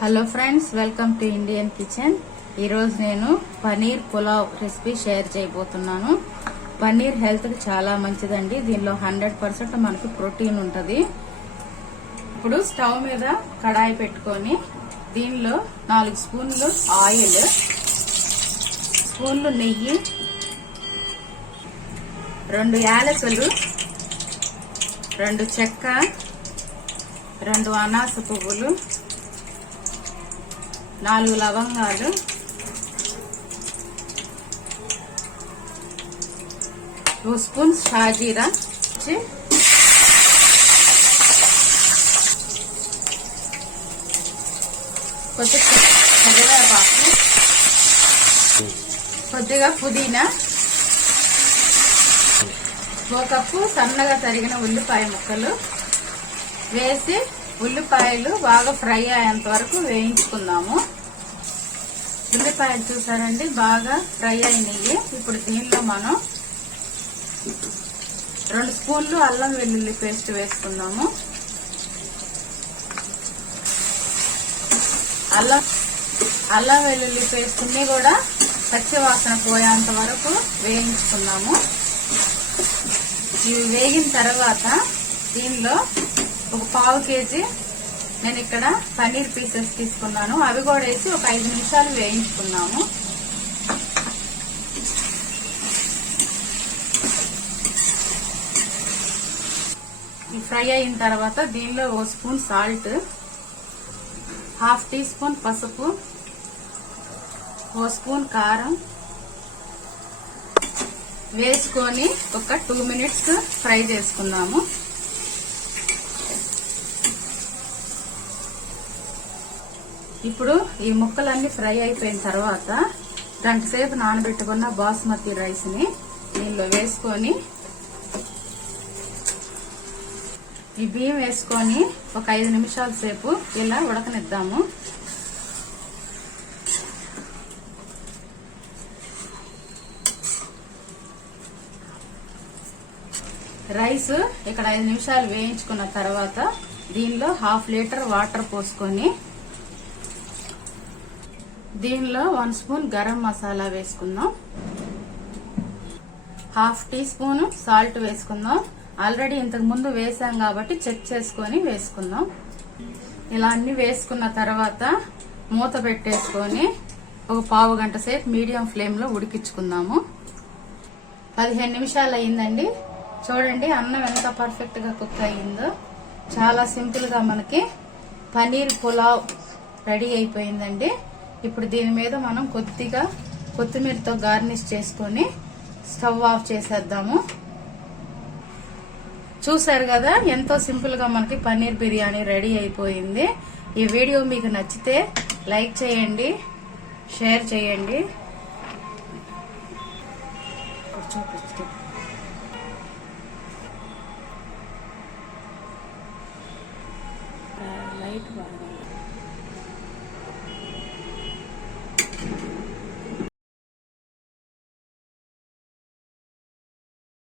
Hello friends, welcome to Indian kitchen. ఈరోజు నేను paneer pulao recipe share చేయబోతున్నాను. పనీర్ హెల్త్కి చాలా మంచిదండి. దీనిలో 100% మనకు ప్రోటీన్ ఉంటుంది. ఇప్పుడు స్టవ్ మీద కడాయి పెట్టుకొని దీనిలో 4 స్పూన్లు ఆయిల్, స్పూన్లు నెయ్యి, 2 యాలకులు, 2 చెక్క, 2 అనాస పువ్వులు, 4 లవంగాలు, 2 స్పూన్స్ షాజీరా, కరివేపాకు, కొద్దిగా పుదీనా, 1 కప్పు సన్నగా తరిగిన ఉల్లిపాయ ముక్కలు వేసి ఉల్లిపాయలు బాగా ఫ్రై అయ్యేంత వరకు వేయించుకుందాము. ఉల్లిపాయలు చూసారండి, బాగా ఫ్రై అయినాయి. ఇప్పుడు దీనిలో మనం 2 స్పూన్లు అల్లం వెల్లుల్లి పేస్ట్ వేసుకుందాము. అల్లం వెల్లుల్లి పేస్ట్ ని కూడా పచ్చి వాసన పోయేంత వరకు వేయించుకున్నాము. ఇవి వేగిన తర్వాత దీనిలో 1/4 కేజీ నేను ఇక్కడ పన్నీర్ పీసెస్ తీసుకున్నాను. అవి కూడా వేసి ఒక 5 నిమిషాలు వేయించుకున్నాము. ఈ ఫ్రై అయిన తర్వాత దీనిలో 1 స్పూన్ సాల్ట్, 1/2 టీ స్పూన్ పసుపు, 1 స్పూన్ కారం వేసుకొని ఒక 2 మినిట్స్ ఫ్రై చేసుకున్నాము. ఇప్పుడు ఈ ముక్కలన్నీ ఫ్రై అయిపోయిన తర్వాత గంటసేపు నానబెట్టుకున్న బాస్మతి రైస్ ని దీనిలో వేసుకొని ఈ బియ్యం వేసుకొని ఒక 5 నిమిషాల సేపు ఇలా ఉడకనిద్దాము. రైస్ ఇక్కడ 5 నిమిషాలు వేయించుకున్న తర్వాత దీనిలో 1/2 లీటర్ వాటర్ పోసుకొని దీనిలో 1 స్పూన్ గరం మసాలా వేసుకుందాం. 1/2 టీ స్పూన్ సాల్ట్ వేసుకుందాం. ఆల్రెడీ ఇంతకు ముందు వేసాం కాబట్టి చెక్ చేసుకొని వేసుకుందాం. ఇలా అన్ని వేసుకున్న తర్వాత మూత పెట్టేసుకొని ఒక 1/2 గంట సేపు మీడియం ఫ్లేమ్ లో ఉడికించుకుందాము. 15 నిమిషాలు అయిందండి. చూడండి అన్నం ఎంత పర్ఫెక్ట్ గా కుక్ అయ్యిందో. చాలా సింపుల్ గా మనకి పనీర్ పులావ్ రెడీ అయిపోయిందండి. ఇప్పుడు దీని మీద మనం కొద్దిగా కొత్తిమీరతో గార్నిష్ చేసుకొని స్టవ్ ఆఫ్ చేసేద్దాము. చూసారు కదా, ఎంతో సింపుల్ గా మనకి పన్నీర్ బిర్యానీ రెడీ అయిపోయింది. ఈ వీడియో మీకు నచ్చితే లైక్ చేయండి, షేర్ చేయండి. లైట్ బాగా